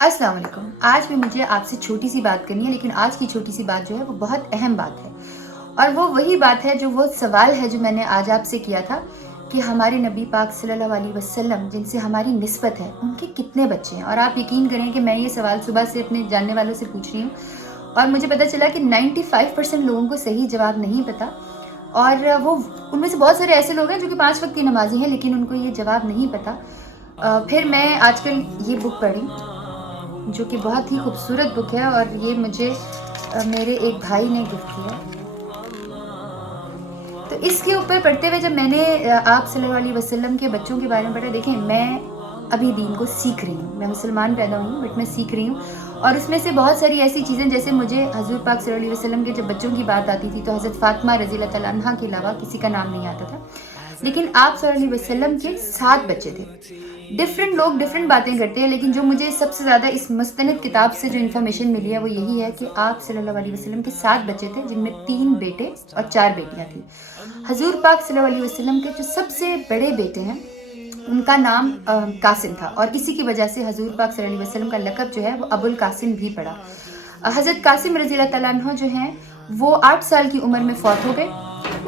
अस्सलाम वालेकुम। आज में मुझे आपसे छोटी सी बात करनी है, लेकिन आज की छोटी सी बात जो है वो बहुत अहम बात है। और वो वही बात है, जो वो सवाल है जो मैंने आज आपसे किया था कि हमारे नबी पाक सल्लल्लाहु अलैहि वसल्लम जिनसे हमारी निस्बत है, उनके कितने बच्चे हैं। और आप यकीन करें कि मैं ये सवाल सुबह से अपने जानने वालों से पूछ रही हूँ और मुझे पता चला कि 95% लोगों को सही जवाब नहीं पता। और वो उनमें से बहुत सारे ऐसे लोग हैं जो कि 5 वक्त की नमाज़ी हैं, लेकिन उनको ये जवाब नहीं पता। फिर मैं आजकल ये बुक पढ़ी जो कि बहुत ही खूबसूरत बुक है, और ये मुझे मेरे एक भाई ने गिफ्ट किया। तो इसके ऊपर पढ़ते हुए जब मैंने आप सल्लल्लाहु अलैहि वसल्लम के बच्चों के बारे में पढ़ा, देखें मैं अभी दीन को सीख रही हूँ, मैं मुसलमान पैदा हुई हूँ बट मैं सीख रही हूँ। और उसमें से बहुत सारी ऐसी चीज़ें, जैसे मुझे हजूर पाक सल्लल्लाहु अलैहि वसल्लम के जब बच्चों की बात आती थी तो हज़रत फ़ातिमा रज़ी अल्लाह तआला अन्हा के अलावा किसी का नाम नहीं आता था। लेकिन आप सल्लल्लाहु अलैहि वसल्लम के 7 बच्चे थे। डिफरेंट लोग डिफरेंट बातें करते हैं, लेकिन जो मुझे सबसे ज़्यादा इस मुस्तनद किताब से जो इन्फॉर्मेशन मिली है वो यही है कि आप सल्लल्लाहु अलैहि वसल्लम के 7 बच्चे थे, जिनमें 3 बेटे और 4 बेटियां थी। हजूर पाक सल्लल्लाहु अलैहि वसल्लम के जो सबसे बड़े बेटे हैं उनका नाम कासिम था, और इसी की वजह से हजूर पाक सल्लल्लाहु अलैहि वसल्लम का लक़ब जो है वो अबुल कासिम भी पड़ा। हज़रत कासिम रज़ी अल्लाह तआला अन्हु जो हैं वो 8 साल की उम्र में फ़ौत हो गए।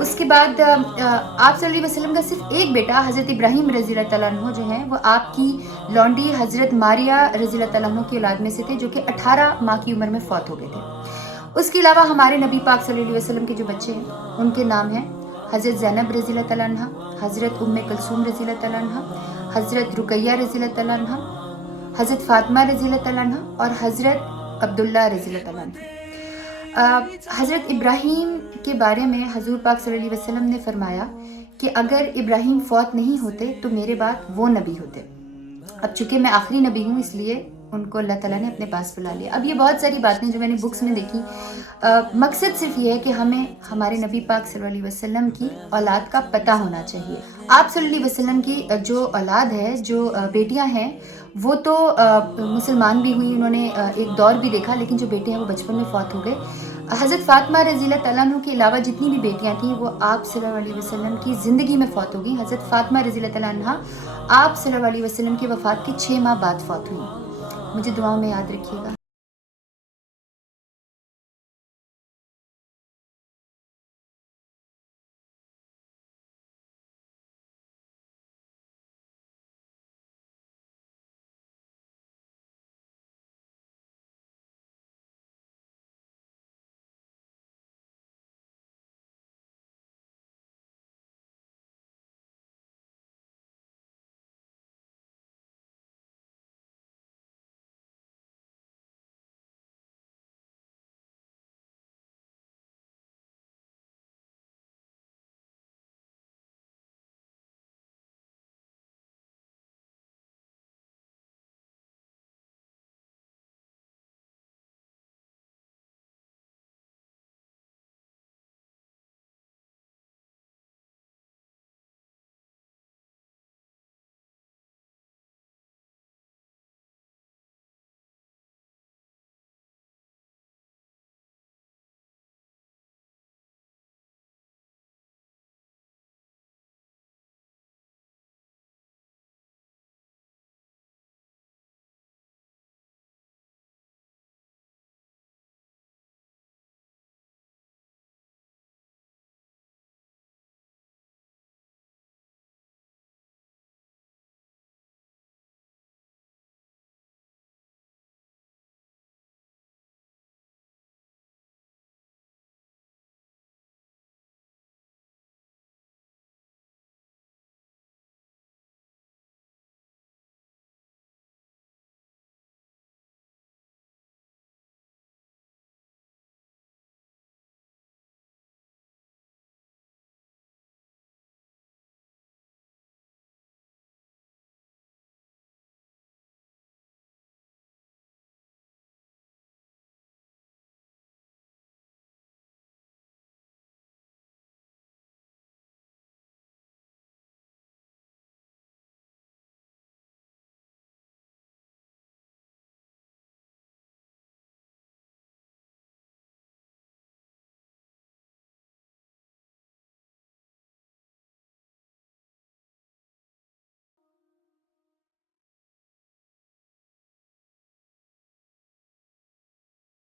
उसके बाद आप सल्लल्लाहु अलैहि वसल्लम का सिर्फ एक बेटा हज़रत इब्राहीम रज़ी अल्लाह तआला अन्हु जो हैं वो आपकी लौंडी हज़रत मारिया रज़ी अल्लाह तआला अन्हु की औलाद में से थे, जो कि 18 माह की उम्र में फ़ौत हो गए थे। उसके अलावा हमारे नबी पाक सल्लल्लाहु अलैहि वसल्लम के जो बच्चे हैं उनके नाम हैं हज़रत ज़ैनब रज़ी अल्लाह तआला अन्हा, हज़रत उम्मे कुलसूम रज़ी अल्लाह तआला अन्हा, हज़रत रुकैया रज़ी अल्लाह तआला अन्हा, हज़रत फ़ातिमा रज़ी अल्लाह तआला अन्हा और हज़रत अब्दुल्ला रज़ी अल्लाह तआला अन्हु। हज़रत इब्राहीम के बारे में हजूर पाक सल्लल्लाहु अलैहि वसल्लम ने फरमाया कि अगर इब्राहीम फ़ौत नहीं होते तो मेरे बाद वो नबी होते। अब चूँकि मैं आखिरी नबी हूँ, इसलिए उनको अल्लाह ताला ने अपने पास बुला लिया। अब ये बहुत सारी बातें जो मैंने बुक्स में देखी, मकसद सिर्फ ये है कि हमें हमारे नबी पाक सल्लल्लाहु अलैहि वसल्लम की औलाद का पता होना चाहिए। आप सल्लल्लाहु अलैहि वसल्लम की जो औलाद है, जो बेटियां हैं, वो तो मुसलमान भी हुई, उन्होंने एक दौर भी देखा, लेकिन जो बेटे हैं वो बचपन में फ़ौत हो गए। हज़रत फ़ातिमा रज़ी अल्लाह तआला अन्हा के अलावा जितनी भी बेटियां थीं वो आप सल्लल्लाहु अलैहि वसल्लम की ज़िंदगी में फ़ौत हो गई। हज़रत फ़ातिमा रज़ी अल्लाह तआला अन्हा आप सल्लल्लाहु अलैहि वसल्लम की वफ़ात के 6 माह बाद फ़ौत हुई। मुझे दुआओं में याद रखिएगा।